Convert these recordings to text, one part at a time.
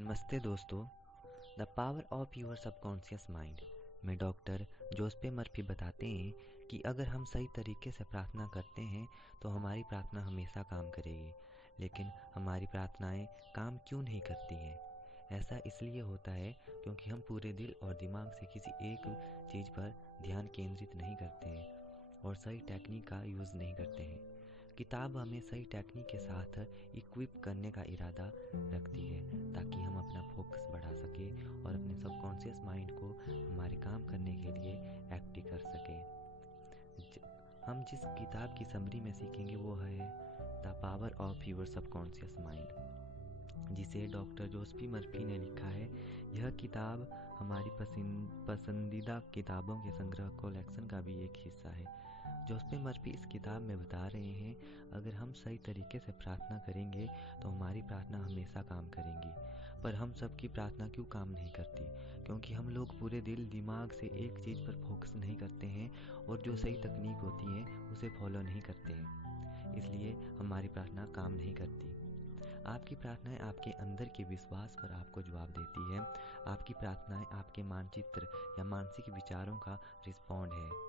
नमस्ते दोस्तों। The power of your subconscious mind में डॉक्टर जोसेफ मर्फी बताते हैं कि अगर हम सही तरीके से प्रार्थना करते हैं तो हमारी प्रार्थना हमेशा काम करेगी। लेकिन हमारी प्रार्थनाएं काम क्यों नहीं करती हैं? ऐसा इसलिए होता है क्योंकि हम पूरे दिल और दिमाग से किसी एक चीज़ पर ध्यान केंद्रित नहीं करते हैं और सही टेक्निक का यूज़ नहीं करते हैं। किताब हमें सही टेक्निक के साथ इक्विप करने का इरादा रखती है ताकि हम अपना फोकस बढ़ा सकें और अपने सबकॉन्शियस माइंड को हमारे काम करने के लिए एक्टिव कर सकें। हम जिस किताब की समरी में सीखेंगे वो है the power of your subconscious mind, जिसे डॉक्टर जोसेफ मर्फी ने लिखा है। यह किताब हमारी पसंदीदा किताबों के संग्रह कलेक्शन का भी एक हिस्सा है। जोसेफ मर्फी इस किताब में बता रहे हैं, अगर हम सही तरीके से प्रार्थना करेंगे तो हमारी प्रार्थना हमेशा काम करेंगी। पर हम सबकी प्रार्थना क्यों काम नहीं करती? क्योंकि हम लोग पूरे दिल दिमाग से एक चीज़ पर फोकस नहीं करते हैं और जो सही तकनीक होती है उसे फॉलो नहीं करते हैं। इसलिए हमारी प्रार्थना काम नहीं करती। आपकी प्रार्थनाएं आपके अंदर के विश्वास पर आपको जवाब देती है। आपकी प्रार्थनाएं आपके मानचित्र या मानसिक विचारों का रिस्पॉन्ड है।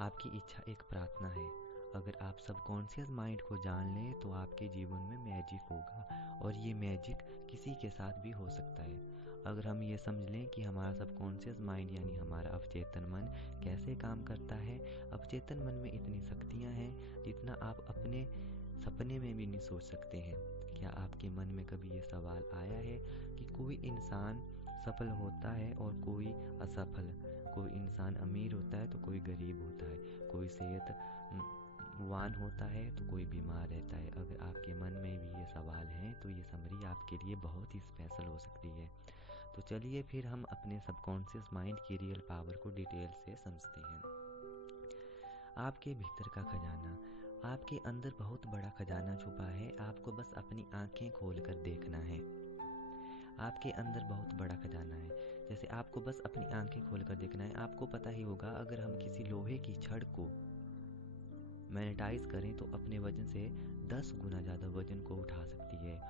आपकी इच्छा एक प्रार्थना है। अगर आप सबकॉन्शियस माइंड को जान लें तो आपके जीवन में मैजिक होगा, और ये मैजिक किसी के साथ भी हो सकता है। अगर हम ये समझ लें कि हमारा सबकॉन्शियस माइंड यानी हमारा अवचेतन मन कैसे काम करता है। अवचेतन मन में इतनी शक्तियाँ हैं जितना आप अपने सपने में भी नहीं सोच सकते हैं। क्या आपके मन में कभी ये सवाल आया है कि कोई इंसान सफल होता है और कोई असफल? कोई इंसान अमीर होता है तो कोई गरीब होता है, कोई सेहतवान होता है तो कोई बीमार रहता है। अगर आपके मन में भी ये सवाल हैं तो ये समरी आपके लिए बहुत ही स्पेशल हो सकती है। तो चलिए फिर हम अपने सबकॉन्शियस माइंड की रियल पावर को डिटेल से समझते हैं। आपके भीतर का खजाना। आपके अंदर बहुत बड़ा खजाना छुपा है, आपको बस अपनी आंखें खोलकर देखना है। आपके अंदर बहुत बड़ा खजाना है, जैसे आपको बस अपनी आंखें खोलकर देखना है। आपको पता ही होगा, अगर हम किसी लोहे की छड़ को मैग्नेटाइज करें तो अपने वजन से 10 गुना ज़्यादा वजन को उठा सकती है,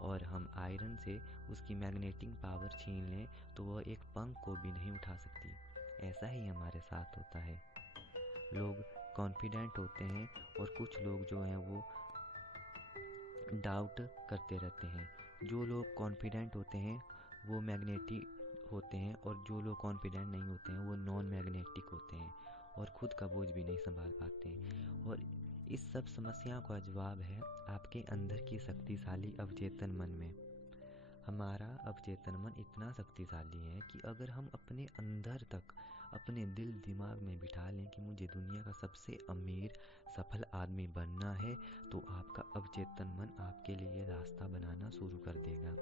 और हम आयरन से उसकी मैग्नेटिक पावर छीन लें तो वह एक पंख को भी नहीं उठा सकती। ऐसा ही हमारे साथ होता है। लोग कॉन्फिडेंट होते हैं और कुछ लोग जो हैं वो डाउट करते रहते हैं। जो लोग कॉन्फिडेंट होते हैं वो मैग्नेटिक होते हैं, और जो लोग कॉन्फिडेंट नहीं होते हैं वो नॉन मैग्नेटिक होते हैं और खुद का बोझ भी नहीं संभाल पाते हैं। और इस सब समस्याओं का जवाब है आपके अंदर की शक्तिशाली अवचेतन मन में। हमारा अवचेतन मन इतना शक्तिशाली है कि अगर हम अपने अंदर तक अपने दिल दिमाग में बिठा लें कि मुझे दुनिया का सबसे अमीर सफल आदमी बनना है, तो आपका अवचेतन मन आपके लिए रास्ता बनाना शुरू कर देगा।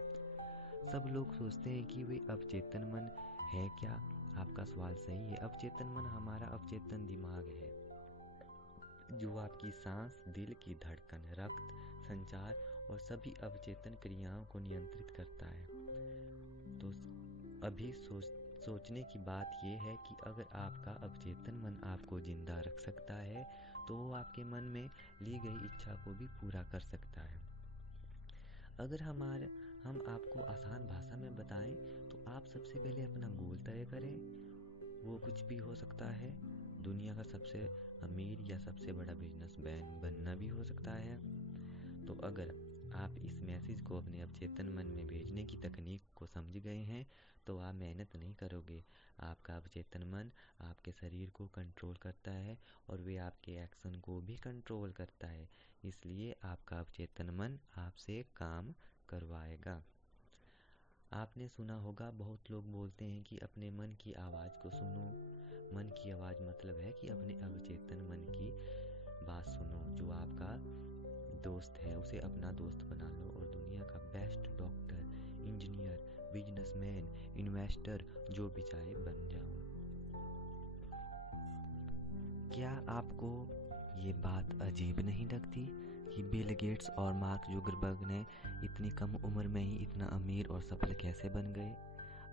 सब लोग सोचते हैं कि वे अवचेतन मन है क्या? आपका सवाल सही है। अवचेतन मन हमारा अवचेतन दिमाग है, जो आपकी सांस, दिल की धड़कन, रक्त संचार और सभी अवचेतन क्रियाओं को नियंत्रित करता है। तो अभी सोचने की बात यह है कि अगर आपका अवचेतन मन आपको जिंदा रख सकता है तो वो आपके मन में ली गई इच्छा को भी पूरा कर सकता है। अगर हम आपको आसान भाषा में बताएं तो आप सबसे पहले अपना गोल तय करें। वो कुछ भी हो सकता है, दुनिया का सबसे अमीर या सबसे बड़ा बिजनेसमैन बनना भी हो सकता है। तो अगर आप इस मैसेज को अपने अवचेतन मन में भेजने की तकनीक को समझ गए हैं तो आप मेहनत नहीं करोगे। आपका अवचेतन मन आपके शरीर को कंट्रोल करता है और वे आपके एक्शन को भी कंट्रोल करता है, इसलिए आपका अवचेतन मन आपसे काम करवाएगा। आपने सुना होगा, बहुत लोग बोलते हैं कि अपने मन की आवाज़ को सुनो। मन की आवाज़ मतलब है कि अपने अवचेतन मन की बात सुनो। जो आपका दोस्त है उसे अपना दोस्त बना लो और दुनिया का best doctor, engineer, businessman, investor जो भी चाहे बन जाओ। क्या आपको ये बात अजीब नहीं लगती कि बिल गेट्स और मार्क जुकरबर्ग ने इतनी कम उम्र में ही इतना अमीर और सफल कैसे बन गए?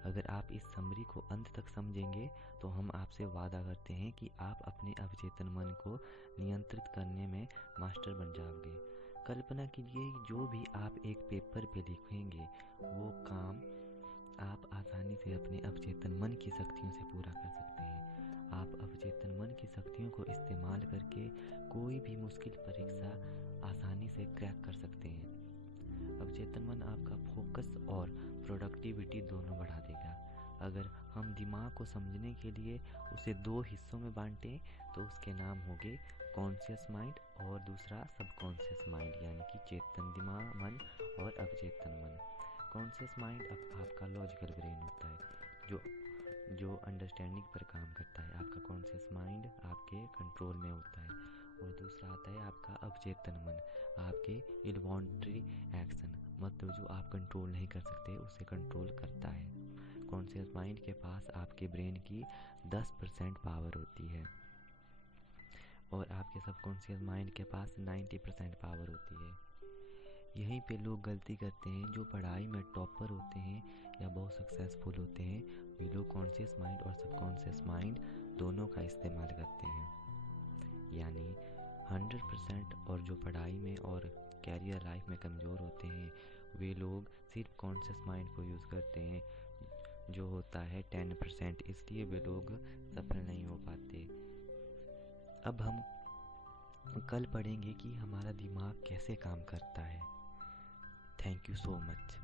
अगर आप इस समरी को अंत तक समझेंगे तो हम आपसे वादा करते हैं कि आप अपने अवचेतन मन को नियंत्रित करने में मास्टर बन जाओगे। कल्पना कीजिए, जो भी आप एक पेपर पे लिखेंगे वो काम इसे अपने अवचेतन मन की शक्तियों से पूरा कर सकते हैं। आप अवचेतन मन की शक्तियों को इस्तेमाल करके कोई भी मुश्किल परीक्षा आसानी से क्रैक कर सकते हैं। अवचेतन मन आपका फोकस और प्रोडक्टिविटी दोनों बढ़ा देगा। अगर हम दिमाग को समझने के लिए उसे 2 हिस्सों में बांटें तो उसके नाम होंगे कॉन्शियस माइंड और दूसरा सबकॉन्शियस माइंड, यानी कि चेतन दिमाग मन और अवचेतन मन। कॉन्शियस माइंड आपका लॉजिकल ब्रेन होता है जो अंडरस्टैंडिंग पर काम करता है। आपका कॉन्शियस माइंड आपके कंट्रोल में होता है। और दूसरा आता है आपका अवचेतन मन, आपके इनवॉल्युंटरी एक्शन, मतलब जो आप कंट्रोल नहीं कर सकते उसे कंट्रोल करता है। कॉन्शियस माइंड के पास आपके ब्रेन की 10% पावर होती है और आपके सबकॉन्शियस माइंड के पास 90% पावर होती है। यहीं पे लोग गलती करते हैं। जो पढ़ाई में टॉपर होते हैं या बहुत सक्सेसफुल होते हैं, वे लोग कॉन्शियस माइंड और सबकॉन्शियस माइंड दोनों का इस्तेमाल करते हैं। यानी 100%। और जो पढ़ाई में और कैरियर लाइफ में कमज़ोर होते हैं, वे लोग सिर्फ कॉन्शियस माइंड को यूज़ करते हैं, जो होता है 10%। इसलिए वे लोग सफल नहीं हो पाते। अब हम कल पढ़ेंगे कि हमारा दिमाग कैसे काम करता है। Thank you so much.